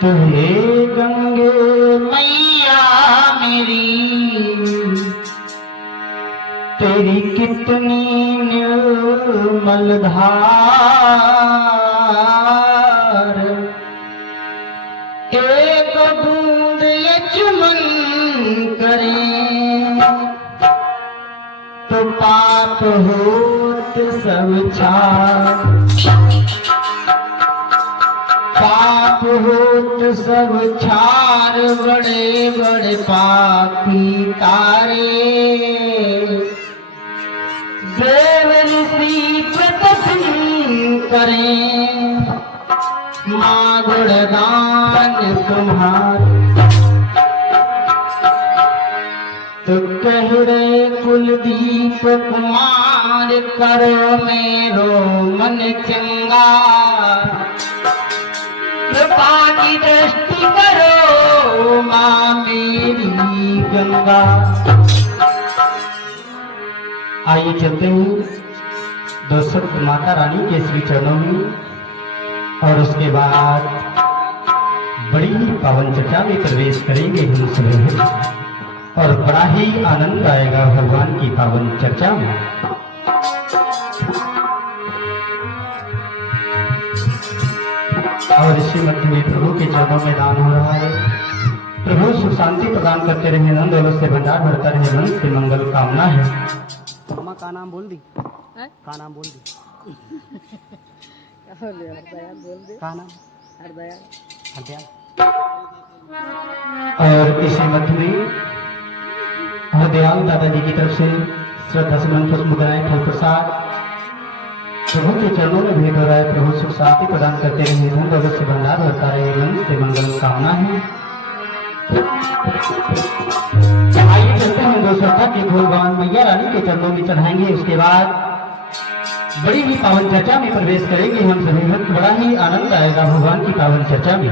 तुहे गंगे मैया मेरी, तेरी कितनी निर्मल धार, एक बूंद ये चुमन करें तो पाप होत सब छार, पाप होत सब छार, बड़े बड़े पापी तारे, देव ऋषि प्रदर्शन करें माँ गुणगान तुम्हारे। तो कह रहे कुलदीप कुमार, करो मेरो मन चंगा, कृपा की दृष्टि करो माँ मेरी गंगा। आइए चलते हैं दो सप्त माता रानी के श्री चरणों में, और उसके बाद बड़ी ही पावन चर्चा में प्रवेश करेंगे हम सभी, और बड़ा ही आनंद आएगा भगवान की पावन चर्चा में। और इसी मध्य में प्रभु के चरणों में दान हो रहा है। प्रभु सुख शांति प्रदान करते रहे, नंद दौलत से भंडार भरता रहे, नंद से मंगल कामना है। अम्मा का नाम बोल दी, का नाम बोल दी, हरदयाल बोल दे, का नाम हरदयाल। और इसी मध्य में हरदयाल दादाजी की तरफ से श्रद्धा सुमन पुष्प मुद्राएं फल प्रसाद प्रभु के चरणों में भेंट हो रहा है। प्रभु सुख शांति प्रदान करते रहे, धन दौलत से भंडार भरता रहे, मन से मंगल कामना है। आइए चलते हैं दो श्रद्धा के भगवान मैया रानी के चरणों में चढ़ाएंगे। उसके बाद बड़ी ही पावन चर्चा में प्रवेश करेंगे हम सभी भक्त। बड़ा ही आनंद आएगा भगवान की पावन चर्चा में।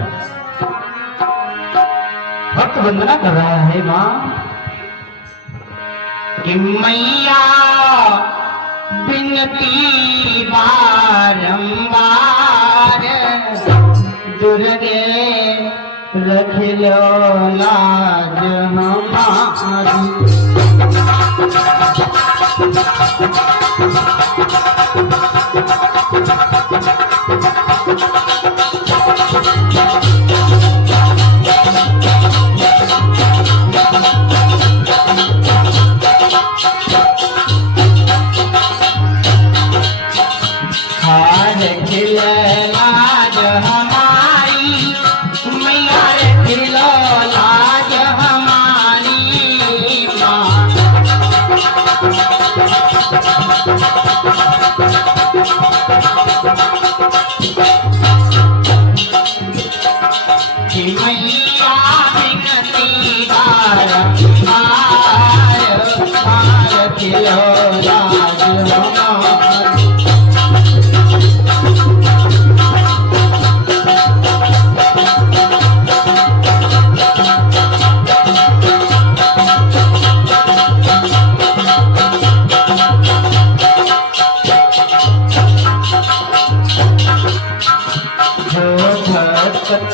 भक्त वंदना कर रहा है माँ कि मैया बिनती बारंबार, दुर्गे रख लो लाज हमारी। लाज हमारी मैया, खिलो लाज हमारी माँ। कि मैया बिनती बारंबार, खिलो लाज हमारी।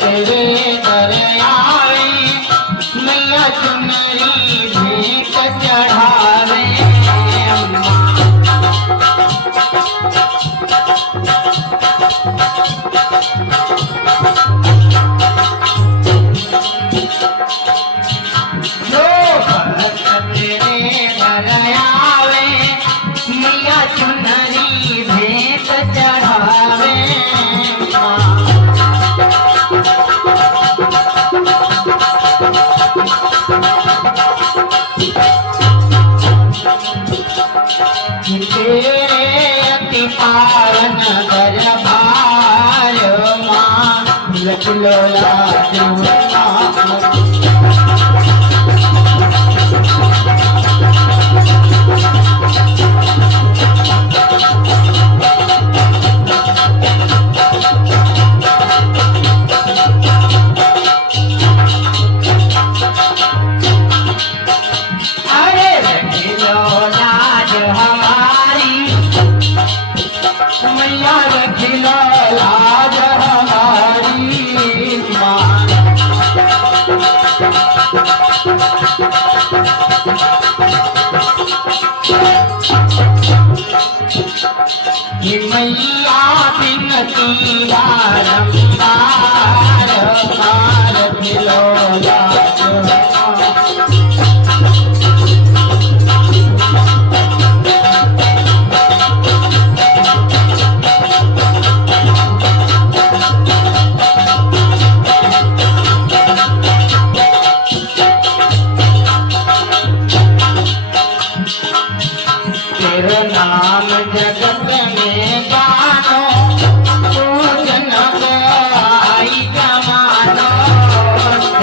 तेरे दर आई मैया, चुनरी भेंट चढ़ावे अम्मा। जो भक्त तेरे दर आवे मैया, चुनरी भेंट चढ़ावे अम्मा। तेरे अति पावन दरबार माँ, रख लो लाज हमारी। मैया रखिला लाज हमारी माँ। कि मैया बिनती बारंबार मार खिलौना तेरे नाम जगत में गानो पूजन गाई जमानो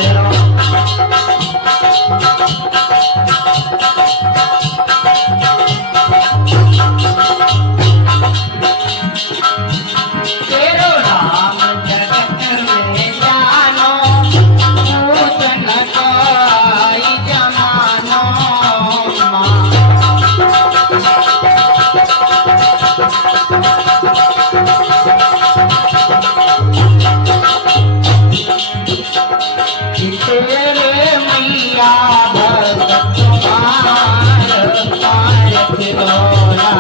तेरा तेरो नाम जगत में गानो पूजन गाई जमानो तेरे मैया भगत मार मार खिलौना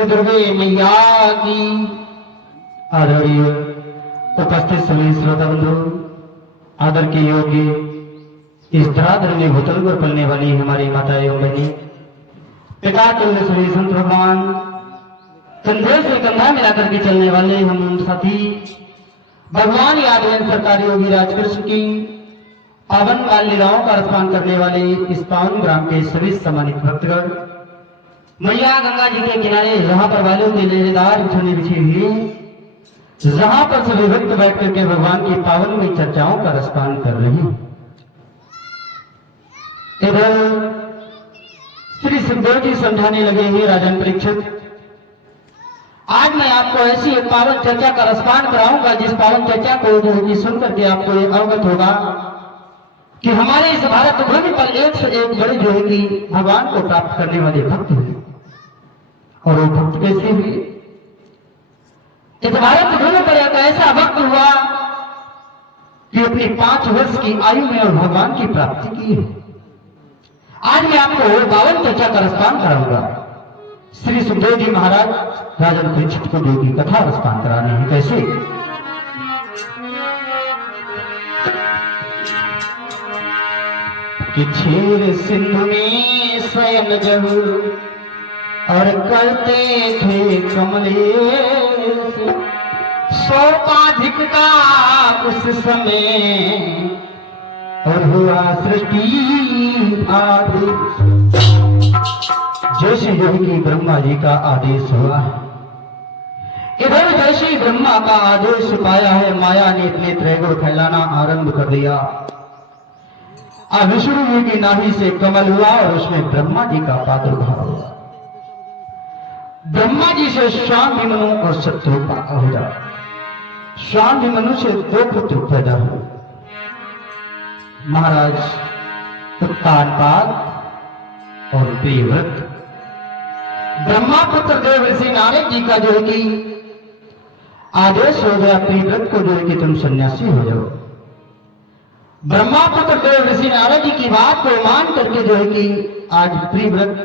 दुर्गे मैया की आदरणीय उपस्थित सभी श्रोता बंधु आदर के योग्य इस धराधर में भूतल पर पलने वाली हमारी माता एवं बहनी पिता तुल्य श्री संत भगवान कंधे से कंधा मिलाकर के चलने वाले हम साथी भगवान यादव सरकार योगी राजकृष्ण की पावन बाल लीलाओं का रसपान करने वाले इस पावन ग्राम के सभी सम्मानित भक्तगण मैया गंगा जी के किनारे जहां पर बालों के लेनेदार बिछोने बिछे हुए जहां पर सभी भक्त बैठ करके भगवान की पावन में चर्चाओं का रसपान कर रहे हैं। इधर श्री सुखदेव जी समझाने लगे हैं राजन परीक्षित, आज मैं आपको ऐसी एक पावन चर्चा का रसपान कराऊंगा जिस पावन चर्चा को जो सुन करके आपको ये अवगत होगा कि हमारे इस भारत भूमि पर एक से एक बड़े जो है कि भगवान को प्राप्त करने वाले भक्त हुए। और वो भक्त कैसे हुए? इस भारत भूमि पर एक ऐसा भक्त हुआ कि अपनी 5 वर्ष की आयु में और भगवान की प्राप्ति की है। आज मैं आपको पावन चर्चा का रसपान कराऊंगा। श्री सुखदेव जी महाराज राजन परीक्षित को जो की कथा रसपान करानी है। कैसे? कि क्षीर सिंधु में स्वयं जब और करते थे कमलेश, सोपाधिक का उस समय और हुआ सृष्टि आदेश। जैसे जो कि ब्रह्मा जी का आदेश हुआ है, इधर जैसे ब्रह्मा का आदेश पाया है, माया ने अपने त्रैगुण फैलाना आरंभ कर दिया। अब विष्णु जी की नाभि से कमल हुआ और उसमें ब्रह्मा जी का प्रादुर्भाव हुआ। ब्रह्मा जी से स्वामिमनु और शत्रुपा हो जाए। स्वामिमनु से 2 पुत्र पैदा हुए, महाराज उत्तानपाद और प्रियव्रत। ब्रह्मा पुत्र देव ऋषि नारद जी का जो है कि आदेश हो गया, प्रियव्रत को जो है कि तुम सन्यासी हो जाओ। ब्रह्मा पुत्र देव ऋषि नारद जी की बात को मान करके जो है कि आज प्रियव्रत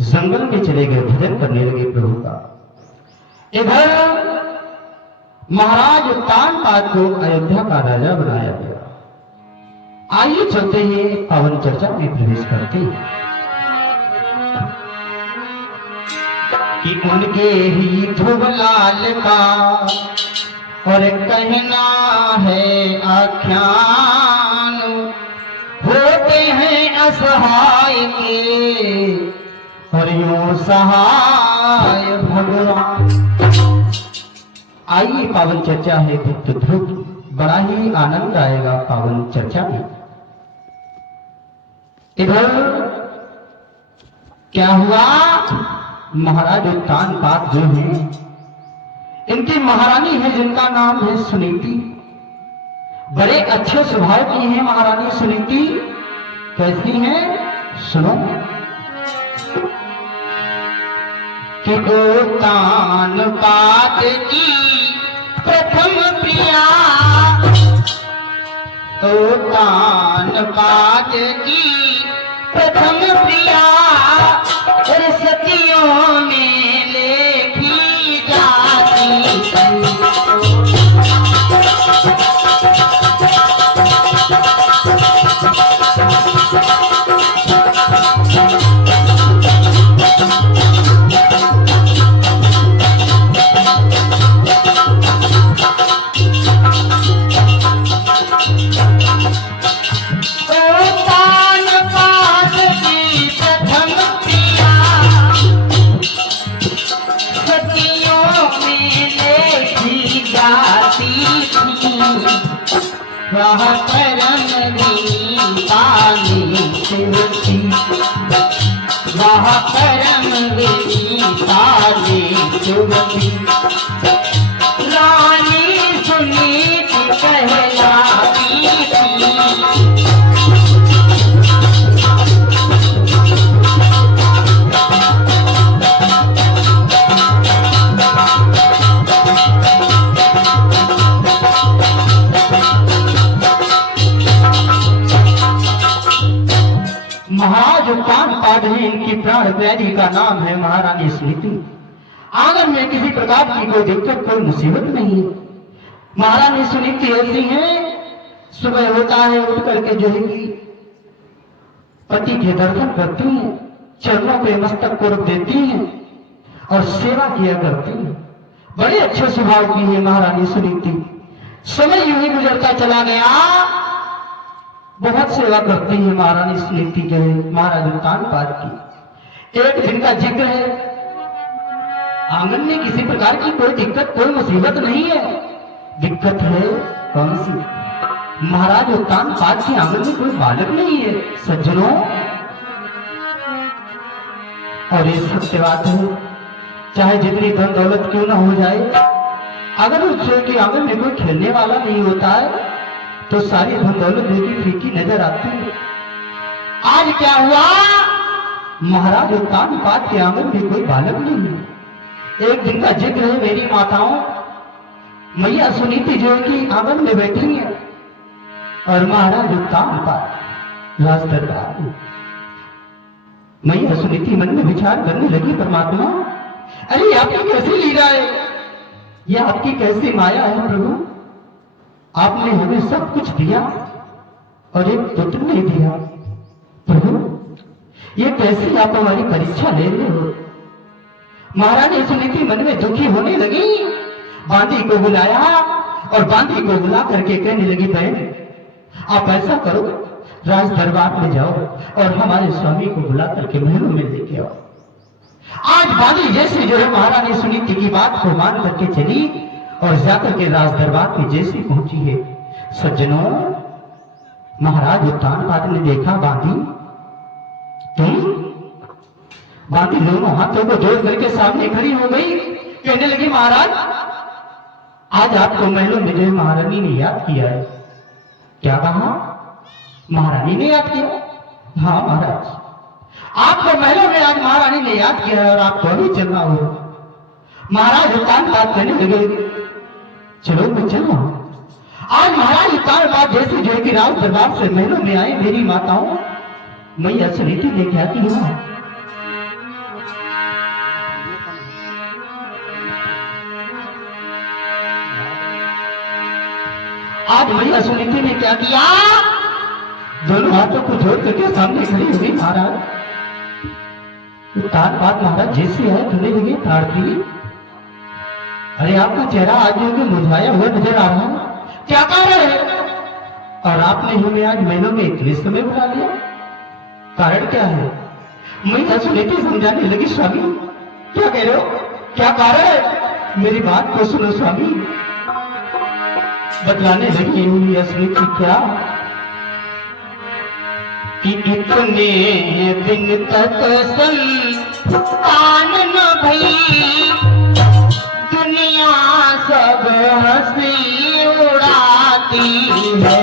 जंगल में चले गए, भजन करने लगे प्रभु का। इधर महाराज उत्तानपाद को अयोध्या का राजा बनाया गया। आइए चलते हैं पावन चर्चा में प्रवेश करते हैं कि उनके ही ध्रुव लाल का और कहना है आख्यान, होते हैं असहाय सहाय के और यूं सहाय भगवान। आइए पावन चर्चा है भक्त ध्रुव, बड़ा ही आनंद आएगा पावन चर्चा में। इधर क्या हुआ, महाराज उत्तान पाद जो है, इनकी महारानी है जिनका नाम है सुनीति। बड़े अच्छे स्वभाव की है महारानी सुनीति। कैसी है सुनो। कि उत्तान पाद की प्रथम प्रिया, उत्तान पाद की प्रथम प्रिया, और सतियों में लेखी जाती। वह परम पानी शिवती, वह परम पानी शिवती, रानी सुनीति कहलाती थी। महाराज उत्तान पाद है, इनकी प्राण प्यारी का नाम है महारानी सुनीति। आंगन में किसी प्रकार की कोई दिक्कत कोई मुसीबत नहीं है। महारानी सुनीति ऐसी है, सुबह होता है उठ करके जो है कि पति के दर्शन करती हैं, चरणों पे मस्तक को रख देती हैं और सेवा किया करती हैं। बड़े अच्छे स्वभाव की है महारानी सुनीति। समय यूं ही गुजरता चला गया, बहुत सेवा करती है महारानी सुनीति के महाराज उत्तान पाद की। एक दिन का जिक्र है, आंगन में किसी प्रकार की कोई दिक्कत कोई मुसीबत नहीं है। दिक्कत है कौन सी, महाराज उत्तान पाद के आंगन में कोई बालक नहीं है सज्जनों। और ये सत्य बात है, चाहे जितनी धन दौलत क्यों ना हो जाए, अगर उसके के आंगन में कोई खेलने वाला नहीं होता है तो सारी धन दौलत देखी फीकी नजर आती है। आज क्या हुआ, महाराज उत्तान पाद के आंगन में कोई बालक नहीं है। एक दिन का जिक्र है, मेरी माताओं मैया सुनीति जो कि आंगन में बैठी है और महाराज उत्तान पाद राज दरबार में। मैया सुनीति मन में विचार करने लगी, परमात्मा अरे आपकी कैसी लीला है, यह आपकी कैसी माया है प्रभु। आपने हमें सब कुछ दिया और एक पुत्र नहीं दिया प्रभु, ये कैसी आप हमारी परीक्षा ले रहे हो। महारानी सुनीति मन में दुखी होने लगी, बांदी को बुलाया और बांदी को बुला करके कहने लगी, बहन आप ऐसा करो, राज दरबार में जाओ और हमारे स्वामी को बुला करके महलों में लेके आओ। आज बांदी जैसे जो है महारानी सुनीति की बात को मान करके चली और जाकर के राज दरबार में जैसी पहुंची है, सज्जनों महाराज उत्तान पाद ने देखा बांदी, तुम बांदी दोनों हाथों को जोड़ करके सामने खड़ी हो गई। कहने लगी, महाराज आज आपको महलों में जो महारानी ने याद किया है। क्या कहा, महारानी ने याद किया? हाँ महाराज, आपको महलों में आज महारानी ने याद किया है और आपको अभी चलना हो। महाराज उत्तान पाद कहने लगे, चलो मैं चलो। आज महाराज उत्तान पाद जैसे जो है कि राज दरबार से महलों में आए, मेरी माताओं मैया सुनीति ने क्या किया, आज मैया सुनीति ने क्या किया, दोनों हाथों को जोड़ करके सामने खड़ी हुई। महाराज उत्तान पाद महाराज जैसे है कहने लगे, प्रार्थी अरे आपका चेहरा आज जो मुरझाया हुआ नजर आ रहा है, क्या कारण है? और आपने हमें आज महीनों में इतने समय बुला लिया, कारण क्या है? मैं सुनीति समझाने लगी, स्वामी क्या कह रहे हो, क्या कारण है? मेरी बात को सुनो स्वामी। बतलाने लगी असनीति क्या कि इतने दिन तक संतान न भई, दुनिया सब हंसी उड़ाती है।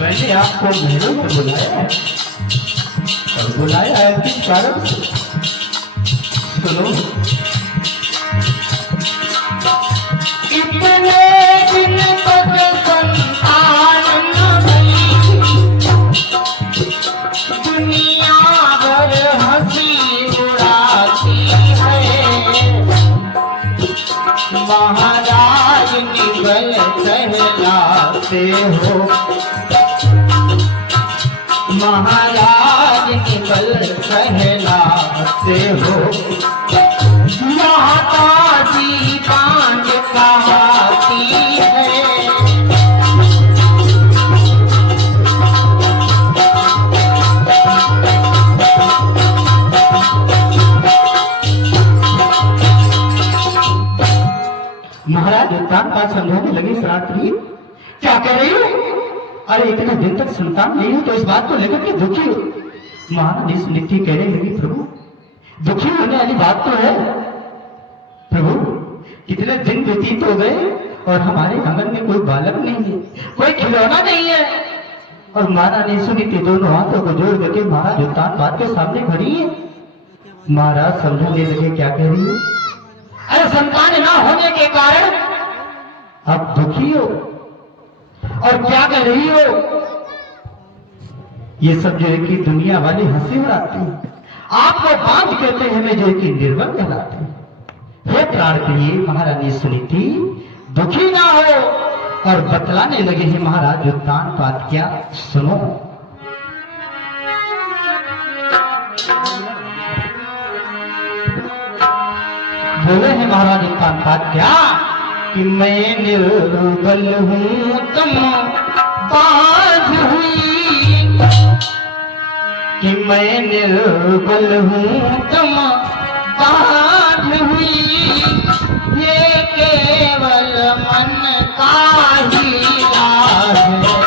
मैंने आपको महलों में बुलाया है, और बुलाया है किस कारण से? सुनो, इतने दिन तक संतान न भई, दुनिया भर हंसी उड़ाती है। महाराज निगल कहलाते हो, महाराज निकल कहलाते हो। माता जी बांध कहती है। महाराज उत्तान का समझाने लगे, प्रार्थी क्या कह रही हो? अरे इतने दिन तक संतान नहीं हो तो इस बात को लेकर के दुखी हो। महारानी सुनीति कहने लगी, प्रभु दुखी होने वाली बात तो है प्रभु, कितने दिन व्यतीत हो गए और हमारे आंगन में कोई बालक नहीं है, कोई खिलौना नहीं है। और महारानी सुनीति दोनों हाथों को जोड़ करके महाराज उत्तान बात के सामने खड़ी है। महाराज समझाने लगे, क्या कह रही है? अरे संतान ना होने के कारण अब दुखी हो और क्या कर रही हो? ये सब जो है कि दुनिया वाले हंसी उड़ाते हैं, आपको बांझ कहते हैं, हमें जो है कि निर्बल कहलाते हैं। हे प्रार्थी महारानी सुनीति दुखी ना हो। और बतलाने लगे हैं महाराज उत्तान बात क्या, सुनो। बोले हैं महाराज उत्तान बात क्या कि मैं निर्बल हूं तुम बाझ हुई, कि मैं निर्बल हूं तुम बाझ हुई, ये केवल मन का ही लाज है।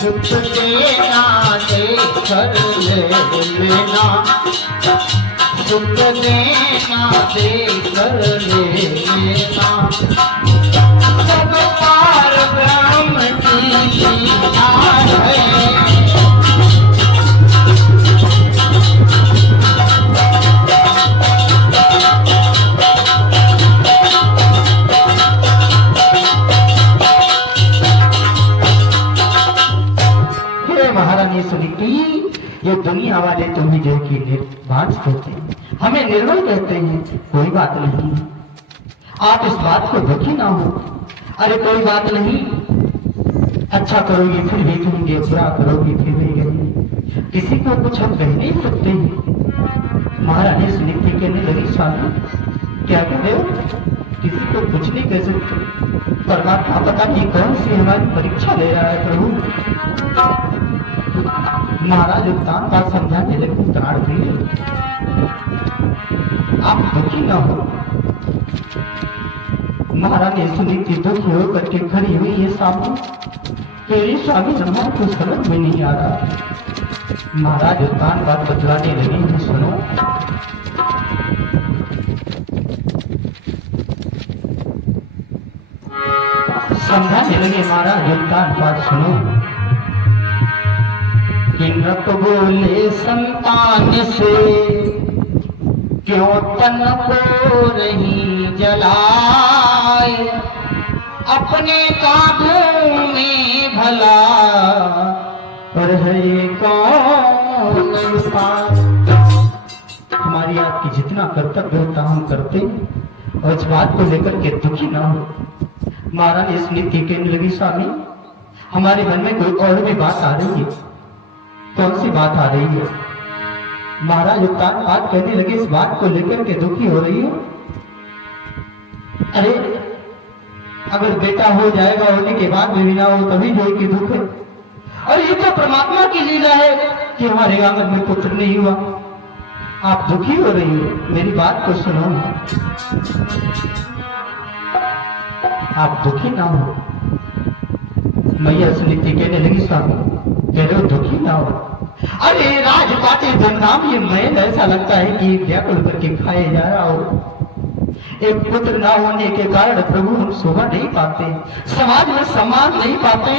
सुख देना दे कर लेना, सुख देना दे कर लेना, सब पार ब्रह्म की लीला है। महारानी सुनीति ये दुनिया वाले तुम्हें जो कि निर्बाध कहते हैं, हमें निर्बल कहते हैं, कोई बात नहीं, आप इस बात को दुखी ना हो। अरे कोई बात नहीं, अच्छा करोगी फिर भी कहेंगे, बुरा करोगी फिर भी कहेंगे, किसी को कुछ हम कह नहीं सकते हैं। महारानी सुनीति कहने लगी, स्वामी क्या कह रहे हो? किसी को कुछ नहीं कह सकते। परमात्मा पता नहीं कौन सी हमारी परीक्षा ले रहा है प्रभु। महाराज उत्तान का समझाने लगे, प्रार्थी आप दुखी न हो। महारानी सुनीति दुखी होकर के खड़ी हुई है सामने। तेरी स्वामी ब्रह्मा को समझ में नहीं आ रहा। महाराज उत्तान बात बतलाने लगे हैं, सुनो। समझाने लगे महाराज उत्तान बात सुनो। इंद्र बोले संतान से क्यों तन को रही जलाए, अपने कांधों में भला पर है कौन पास। हमारी आपकी जितना कर्तव्य होता हम करते हैं और इस बात को लेकर के दुखी ना हो। महाराज इस नीति कहने लगी, स्वामी हमारे मन में कोई और भी बात आ रही है। कौन सी बात आ रही है? महाराज उत्तान बात कहने लगे, इस बात को लेकर के दुखी हो रही है। अरे अगर बेटा हो जाएगा, होने के बाद में भी ना हो तभी जो की दुख है। और ये तो परमात्मा की लीला है कि हमारे आंगन में पुत्र नहीं हुआ। आप दुखी हो रही हो, मेरी बात को सुनो। आप दुखी ना हो। मैया सुनीति कहने लगी, स्वामी कह रहे हो दुखी ना हो। अरे राजपाटे धूमधाम ये महल ऐसा लगता है कि व्याकुल करके खाए जा रहा हो। एक पुत्र ना होने के कारण प्रभु हम शोभा नहीं पाते, समाज में सम्मान नहीं पाते।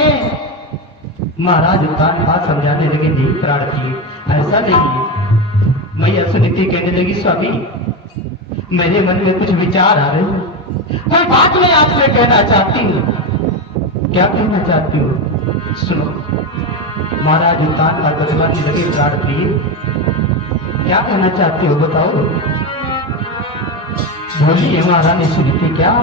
महाराज उत्तान बात समझाने लगे, नहीं प्राण की ऐसा नहीं है। मैया सुनीति कहने लगी, स्वामी मेरे मन में कुछ विचार आ रहे हैं, कोई बात मैं आपसे कहना चाहती हूँ। क्या कहना चाहती हूँ? सुनो। महाराज उत्तान बात बतलाने लगे, प्राण प्रिय क्या कहना चाहते हो बताओ। बोलिए महारानी सुनीति। क्या?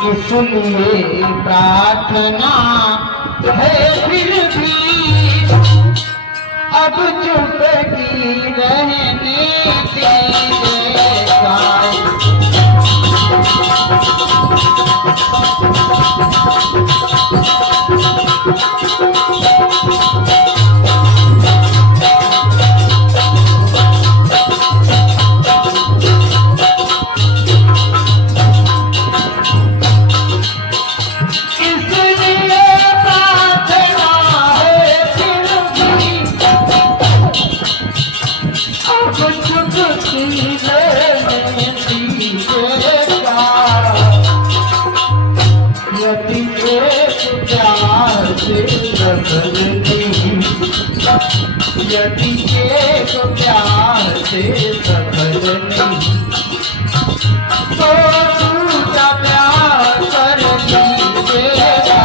इसलिए प्रार्थना है फिर भी अब चुप की रहने दीजिएगा। यदि एक प्यार से सफल नहीं तो दूसरा प्यार कर दीजिएगा।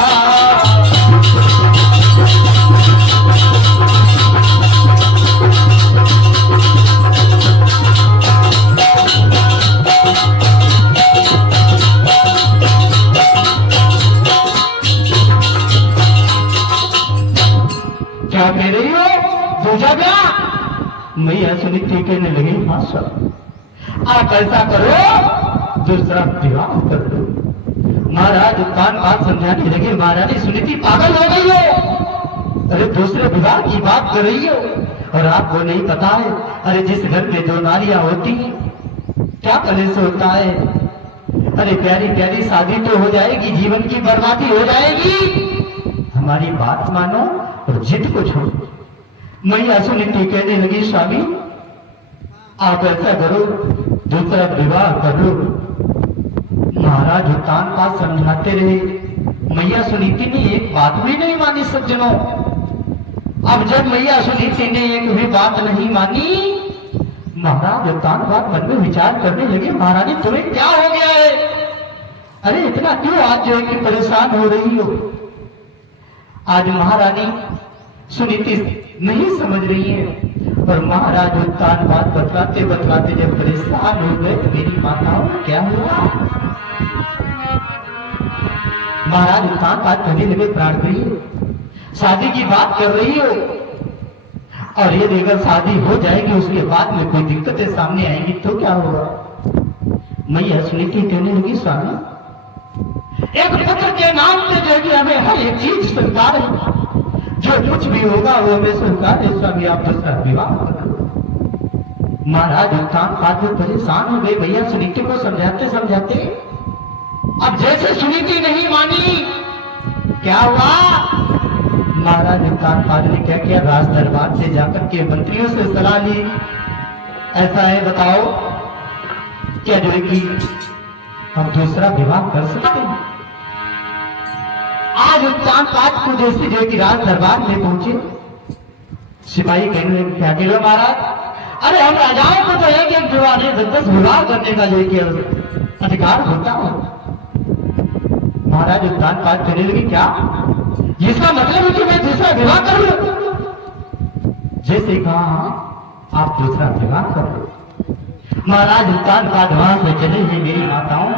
क्या कह रही हो? दूसरा प्यार? मैया सुनीति कहने लगी, हाँ सर आप ऐसा करो, दूसरा विवाह कर दो। महाराज उत्तान बात समझाने लगे, महारानी सुनीति पागल हो गई हो। अरे दूसरे विवाह की बात कर रही हो और आपको नहीं पता है? अरे जिस घर में दो नारियां होती हैं क्या कलेश होता है। अरे प्यारी प्यारी शादी तो हो जाएगी, जीवन की बर्बादी हो जाएगी। हमारी बात मानो और जिद को छोड़ो। मैया सुनीति कहने लगी, स्वामी आप ऐसा करो, दूसरा विवाह कर लो। महाराज उत्तान बात समझाते रहे, मैया सुनीति ने एक बात भी नहीं मानी। सज्जनों, अब जब मैया सुनीति ने एक भी बात नहीं मानी, महाराज उत्तान बात मन में विचार करने लगे, महारानी तुम्हें क्या हो गया है? अरे इतना क्यों आज जो है कि परेशान हो रही हो? आज महारानी सुनीति नहीं समझ रही है और महाराज उत्तान बात बतलाते बतलाते जब परेशान हो गए तो मेरी माताओं क्या हुआ? महाराज उत्तान बात कहने लगे, प्राण प्रिय शादी की बात कर रही हो और यदि अगर शादी हो जाएगी उसके बाद में कोई दिक्कतें सामने आएंगी तो क्या होगा? मैया सुनीति कहने लगी, स्वामी एक पुत्र के नाम से जो कि हमें हर एक चीज स्वीकार है, जो कुछ भी होगा वो हमें स्वीकार है। स्वामी आप दूसरा विवाह करो। महाराज उत्तान बात में परेशान हो गए। भैया सुनीति को समझाते समझाते अब जैसे सुनीति नहीं मानी, क्या हुआ? महाराज उत्तानपाद ने क्या किया? राज दरबार से जाकर के मंत्रियों से सलाह ली। ऐसा है, बताओ क्या जो है कि हम दूसरा विवाह कर सकते हैं? आज उत्तानपाद को जैसे जो है कि राज दरबार में पहुंचे, सिपाही कहने लगे, क्या कह रहे हो महाराज? अरे हम राजाओं को तो एक एक विवाह नहीं, 10 विवाह करने का जो है कि अधिकार होता है। महाराज उत्तानपाद कहने लगे, क्या इसका मतलब है कि मैं दूसरा विवाह कर लूं? जैसे कहा, हाँ आप दूसरा विवाह कर लो। महाराज उत्तानपाद वहां से चले हैं। मेरी माताओं,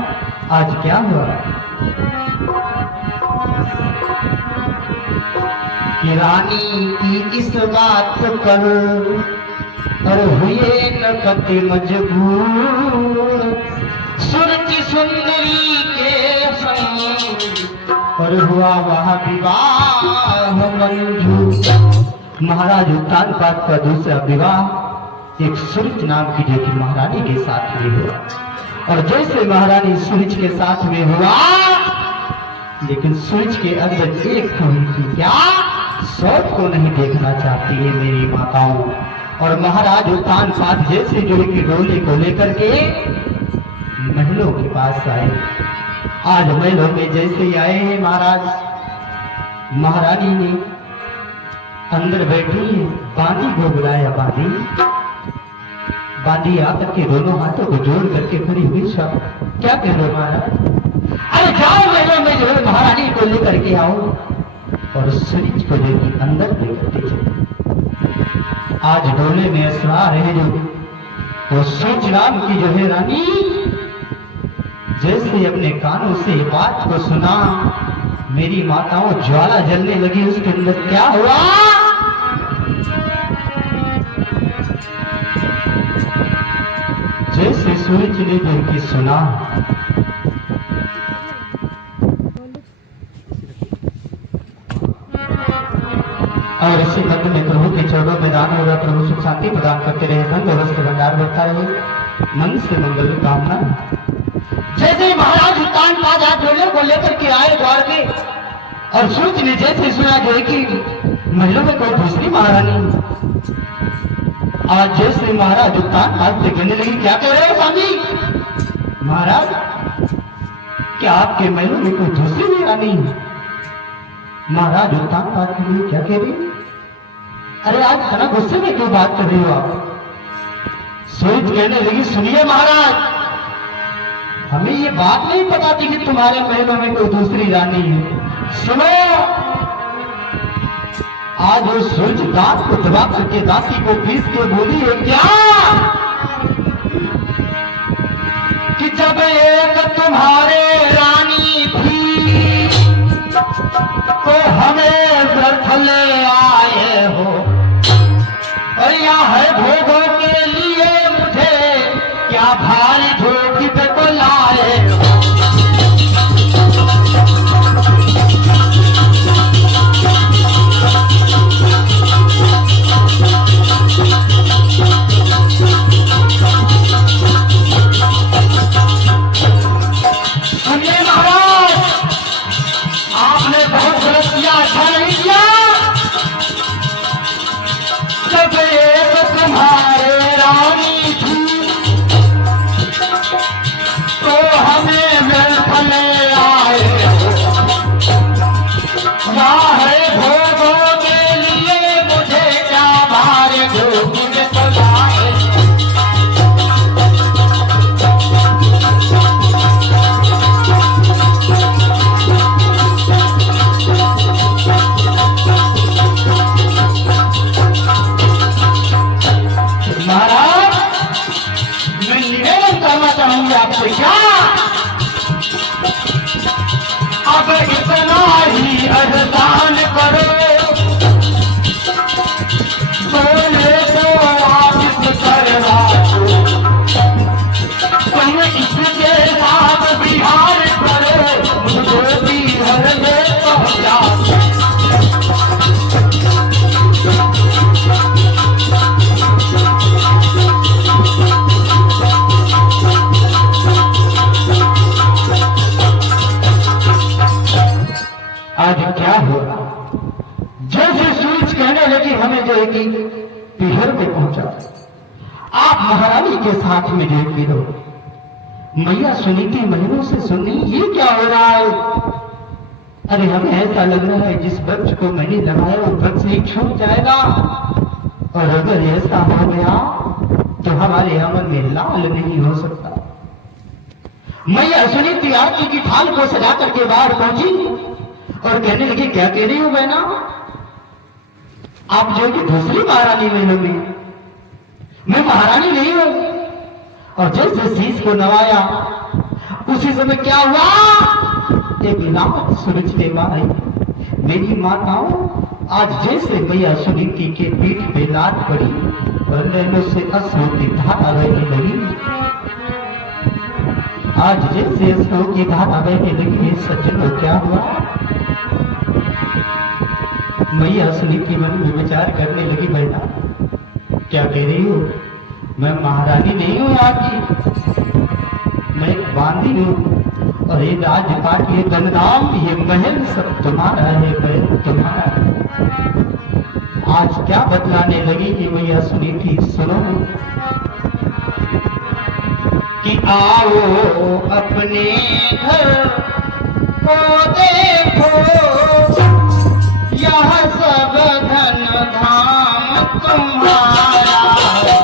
आज क्या हुआ कि रानी की इस बात पर और हुए न पति मजबूर, सुरती सुंदरी के संग और हुआ वह विवाह मंजूर। महाराज उत्तानपाद का दूसरा विवाह एक सुरज नाम की जो कि महारानी के साथ में हुआ। और जैसे महारानी सूरज के साथ में हुआ, लेकिन सूरज के अंदर एक हुई थी, क्या? सौत को नहीं देखना चाहती है मेरी माताओं। और महाराज उत्तानपाद जैसे जो कि डोले को लेकर के महलों के पास आए। आज महलों में जैसे ही आए हैं महाराज, महारानी ने अंदर बैठी बांदी को बुलाया। बांदी आकर के दोनों हाथों को जोड़ करके खड़ी हुई। सब क्या कह रहे हो महाराज? अरे जाओ महलों में जो है महारानी को लेकर के आओ और सूरज को जो कि अंदर लेकर चले। आज डोले में असरार है जो वो सूरज नाम की जो है रानी, जैसे अपने कानों से बात को सुना, मेरी माताओं ज्वाला जलने लगी। उसके अंदर क्या हुआ? जैसे सूरज ने जो कि सुना, और इसी मध्य में प्रभु के चरणों में दान होगा। प्रभु सुख शांति प्रदान करते रहे, धन वस्त्र भंडार बढ़ता रहे, मन से मंगल कामना। जैसे महाराज उत्तानपाद आज डोले को लेकर के आए द्वार पे, और सूरज ने जैसे सुना जो कि महलों में कोई दूसरी महारानी। आज जैसे महाराज उत्तानपाद से कहने लगी, क्या कह रहे हो स्वामी? महाराज, क्या आपके महलों में कोई दूसरी महारानी? महाराज उत्तानपाद के लिए क्या कह रही? अरे आज इतना गुस्से में क्यों बात कर रही हो आप? सूरज कहने लगी, सुनिए महाराज, हमें ये बात नहीं पता थी कि तुम्हारे महलों में कोई दूसरी रानी है। सुनो, आज वो सूरज दांत को दबा करके दांती को पीस के बोली है, क्या कि जब एक तुम्हारे रानी थी तो हमें व्यर्थ ले आए हो, और यहाँ है भोगों के लिए मुझे क्या भारी झोंकी पे को लाए हो। सुनिए महाराज, आपने बहुत गलत किया, अच्छा नहीं किया। जब एक तुम्हारे रानी थी लेके पीहर में पहुंचा। आप महारानी के साथ में देखी दो। मैया सुनीति महीनों से सुनी ये क्या हो रहा है। अरे हमें ऐसा लग रहा है जिस वृक्ष को मैंने लगाया वो वृक्ष ही छूट जाएगा, और अगर ऐसा हो गया तो हमारे अमन में लाल नहीं हो सकता। मैया सुनीति आरती की थाल को सजा करके बाहर पहुंची और कहने लगी, क्या कह रही हो बहना, आप जो कि दूसरी महारानी ले लोगे, मैं महारानी नहीं हूं। और जैसे शीश को नवाया उसी समय क्या हुआ, एक लात सूरज के आई। मेरी माताओं, आज जैसे मैया सुनीति के पीठ पे लात पड़ी और नैनों से अश्रु की धारा बहने लगी, आज जैसे अश्रु की धारा बहने लगी, सज्जनों क्या हुआ। मैया सुनीति मन में विचार करने लगी, बेटा क्या कह रही हो, मैं महारानी नहीं हूं यहाँ की, मैं एक बांदी हूं, और ये राजपाट, ये गंगाम, ये महल सब तुम्हारा है, महल तुम्हारा है। आज क्या बतलाने लगी कि मैया सुनीति, सुनो कि आओ अपने घर को देखो, यह सब धन धाम तुम्हारा है।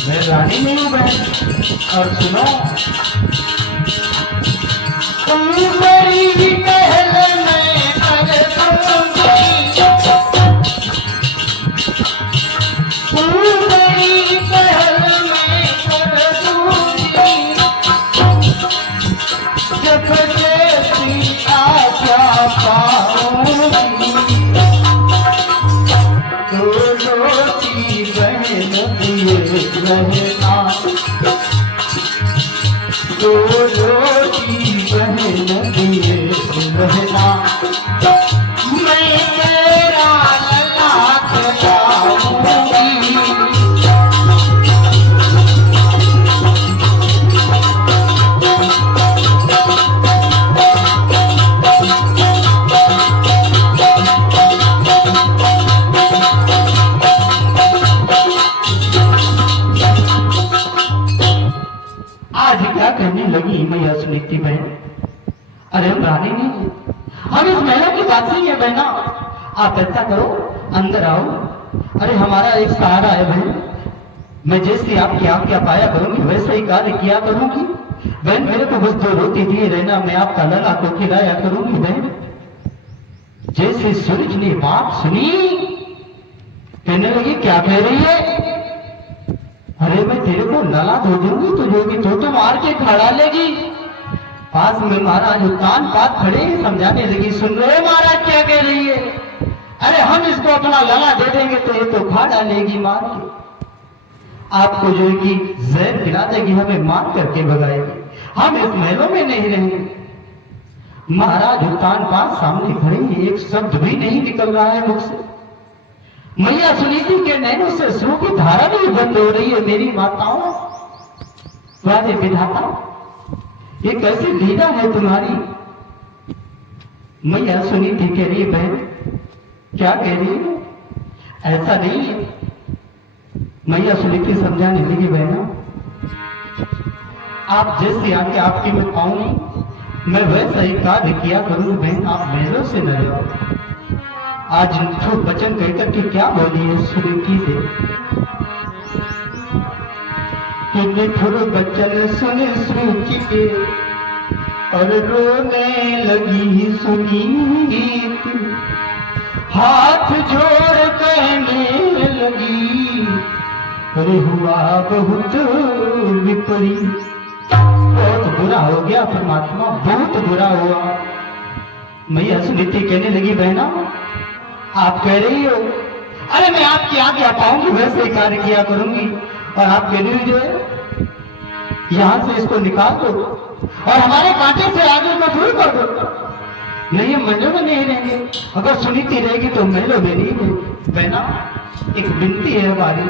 मैं रानी नहीं हूं बहन। और सुनो, मेरी महल में कर दूंगी, मेरी महल में कर दूंगी, जब जैसी आशा पाऊंगी, दोनों की बहन दिए रहना, दोनों की बहन दिए रहना, मैं तेरा ललाट लाऊंगी। आज क्या कहने लगी मैया सुनीति बहन, अरे हम रानी नहीं, हम इस महल की बात सही है बहना। आप ऐसा करो, अंदर आओ, अरे हमारा एक सहारा है बहन, मैं जैसी आपकी आज्ञा पाया करूंगी वैसे ही कार्य किया करूंगी बहन। मेरे को बस 2 रोटी दिए रहना, मैं आपका लला को खिलाया करूंगी बहन। जैसे सूरज ने बात सुनी, कहने लगी, क्या कह रही है, अरे मैं तेरे को लला धो दूंगी तुझे, तो मार के खड़ा लेगी। पास में महाराज कान पात खड़े समझाने लगी, सुन रहे हो महाराज क्या कह रही है, अरे हम इसको अपना लला दे देंगे तो ये तो खा डालेगी मार के, आपको जो है कि जहर खिला देगी, हमें मार करके भगाएगी, हम इस महलों में नहीं रहेंगे। महाराज कान पात सामने खड़े, एक शब्द भी नहीं निकल रहा है मुख से। मैया सुनीति के नैनों से अश्रु की धारा भी बंद हो रही है। मेरी माताओं, वादे विधाता, ये कैसी लीला है तुम्हारी। मैया सुनीति कह रही है, बहन क्या कह रही है, ऐसा नहीं है। मैया सुनीति समझाने लगी, बहना आप जैसी आके आपकी मैं पाऊं, मैं वैसा ही कार्य किया करूं। बहन आप मेलों से न जाओ। आज तो वचन कहकर के क्या बोली है सुनीति से कि निठुर वचन सुन सूची के और रोने लगी सुनीति, हाथ जोड़ कहने लगी अरे हुआ बहुत विपरीत। बहुत बुरा हो गया परमात्मा, बहुत बुरा हुआ। मैया सुनीति कहने लगी बहना आप कह रही हो, अरे मैं आपकी आज्ञा पाऊंगी वैसे ही कार्य किया करूंगी, और आप कह रही हो यहां से इसको निकाल दो और हमारे कांटे से आगे को दूर कर दो। नहीं हम महलों में नहीं रहेंगे, अगर सुनीति रहेगी तो महलों में नहीं। बहना एक विनती है हमारी,